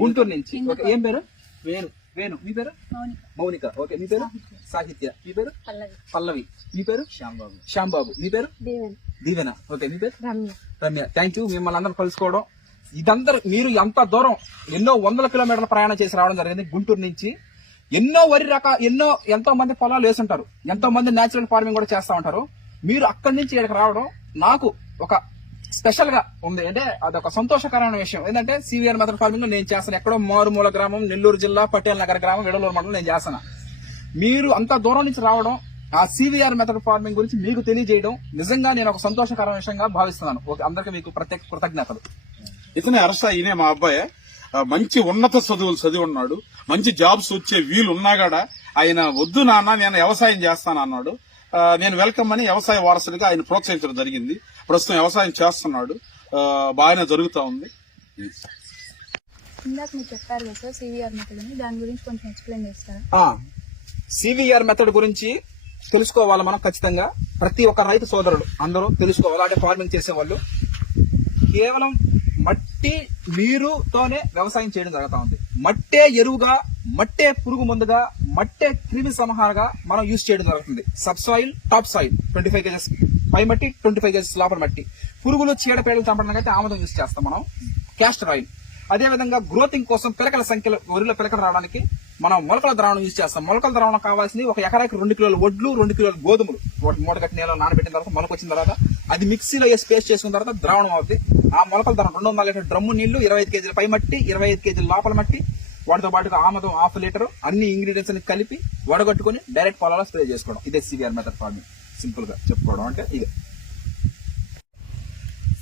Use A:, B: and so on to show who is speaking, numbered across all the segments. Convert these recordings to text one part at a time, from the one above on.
A: గుంటూరు నుంచి. ఓకే ఏం పేరు? వేణు. వేణు. మీ పేరు? మౌనిక. ఓకే మీ పేరు? సాహిత్య. మీ పేరు? పల్లవి. మీ పేరు? శ్యాంబాబు శ్యాంబాబు మీ పేరు? దీవెన. ఓకే మీ పేరు? రమ్య. థ్యాంక్ యూ మిమ్మల్ని అందరం కలుసుకోవడం. ఇదందరూ మీరు ఎంత దూరం ఎన్నో వందల కిలోమీటర్ల ప్రయాణం చేసి రావడం జరిగింది గుంటూరు నుంచి. ఎన్నో వరి రక ఎన్నో ఎంతో మంది పొలాలు వేసుంటారు. ఎంతో మంది నేచురల్ ఫార్మింగ్ కూడా చేస్తా ఉంటారు. మీరు అక్కడి నుంచి ఇక్కడికి రావడం నాకు ఒక స్పెషల్గా ఉంది. అంటే అదొక సంతోషకరమైన విషయం. ఏంటంటే సివిఆర్ మెథడ్ ఫార్మింగ్ నేను చేస్తాను. ఎక్కడో మారుమూల గ్రామం నెల్లూరు జిల్లా పటేల్ నగర్ గ్రామం విడలూరు మండలం నేను చేస్తాను. మీరు అంత దూరం నుంచి రావడం ఆ సివిఆర్ మెథడ్ ఫార్మింగ్ గురించి మీకు తెలియజేయడం నిజంగా నేను ఒక సంతోషకరమైన విషయంగా భావిస్తున్నాను. ఓకే అందరికీ మీకు ప్రత్యేక కృతజ్ఞతలు.
B: ఇతనే అరస ఈయనే మా అబ్బాయి. మంచి ఉన్నత చదువులు చదివి ఉన్నాడు మంచి జాబ్స్ వచ్చే వీలు ఉన్నా కూడా ఆయన వద్దు నాన్న నేను వ్యవసాయం చేస్తాను అన్నాడు. నేను వెల్కమ్ అని వ్యవసాయ వారసుడిగా ఆయన ప్రోత్సహించడం జరిగింది. ప్రస్తుతం వ్యవసాయం చేస్తున్నాడు. బాగానే జరుగుతా ఉంది.
C: ఇందాక మీరు చెప్పారు కదా సార్ సివిఆర్ మెథడ్ అని. దాని గురించి కొంచెం ఎక్స్ప్లెయిన్ చేస్తారా?
A: సివిఆర్ మెథడ్ గురించి తెలుసుకోవాలి మనం ఖచ్చితంగా. ప్రతి ఒక్క రైతు సోదరుడు అందరూ తెలుసుకోవాలి. అంటే ఫార్మింగ్ చేసేవాళ్ళు. కేవలం మట్టి నీరుతోనే వ్యవసాయం చేయడం జరుగుతా ఉంది. మట్టే ఎరువుగా మట్టే పురుగు మందుగా మట్టే క్రిమి సంహారగా మనం యూజ్ చేయడం జరుగుతుంది. Subsoil topsoil twenty five KGs. పై మట్టి ట్వంటీ ఫైవ్ కేజెస్ లోపల మట్టి. పురుగులు చీడపేడలు చంపడానికి అయితే ఆముదం యూజ్ చేస్తాం మనం. క్యాస్టర్ ఆయిల్ అదేవిధంగా గ్రోతింగ్ కోసం పిలకల సంఖ్యలో వరిలో పిలకలు రావడానికి మనం మొలకల ద్రావణం యూజ్ చేస్తాం. మొలకల ద్రావణం కావాల్సింది ఒక ఎకరాకి రెండు కిలోల వడ్లు రెండు కిలోల గోధుమలు. మూడగట్టి మూట కట్టి నేలలో నానబెట్టిన తర్వాత మొలక వచ్చిన తర్వాత అది మిక్సీలో వేసి పేస్ట్ చేసుకున్న తర్వాత ద్రావణం అవుతుంది ఆ మొలకల ద్రావణం రెండు వందల లీటర్ డ్రమ్ము నీళ్ళు ఇరవై ఐదు కేజీల పై మట్టి ఇరవై ఐదు కేజీల లోపల మట్టి వాటితో పాటుగా ఆమదం హాఫ్ లీటర్ అన్ని ఇంగ్రీడియంట్స్ని కలిపి వడగట్టుకుని డైరెక్ట్ పొలాలో స్ప్రే చేసుకోవడం. ఇదే సివిఆర్ మెథడ్ ఫార్మింగ్ సింపుల్గా చెప్పుకోవడం అంటే ఇదే.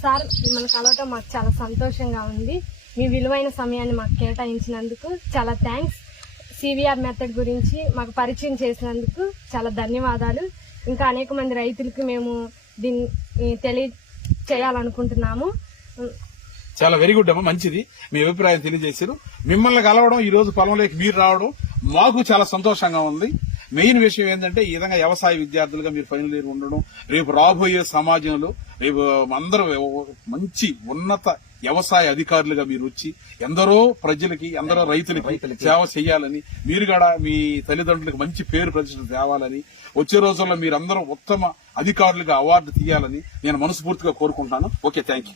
D: సార్ మిమ్మల్ని కలవటం మాకు చాలా సంతోషంగా ఉంది. మీ విలువైన సమయాన్ని మాకు కేటాయించినందుకు చాలా థ్యాంక్స్ సివిఆర్ మెథడ్ గురించి మాకు పరిచయం చేసినందుకు చాలా ధన్యవాదాలు. ఇంకా అనేక మంది రైతులకు మేము దీన్ని తెలియ చేయాలనుకుంటున్నాము.
B: చాలా వెరీ గుడ్ అమ్మా మంచిది. మీ అభిప్రాయం తెలియజేశారు. మిమ్మల్ని కలవడం ఈ రోజు పొలంలోకి మీరు రావడం మాకు చాలా సంతోషంగా ఉంది. మెయిన్ విషయం ఏంటంటే ఈ విధంగా వ్యవసాయ విద్యార్థులుగా మీరు ఫైనల్ ఇయర్ ఉండడం రేపు రాబోయే సమాజంలో రేపు అందరూ మంచి ఉన్నత వ్యవసాయ అధికారులుగా మీరు వచ్చి ఎందరో ప్రజలకి ఎందరో రైతులకి సేవ చేయాలని మీరు కూడా మీ తల్లిదండ్రులకు మంచి పేరు ప్రతిష్టలు తేవాలని వచ్చే రోజుల్లో మీరందరూ ఉత్తమ అధికారులుగా అవార్డు తీయాలని నేను మనస్ఫూర్తిగా కోరుకుంటాను. Okay thank you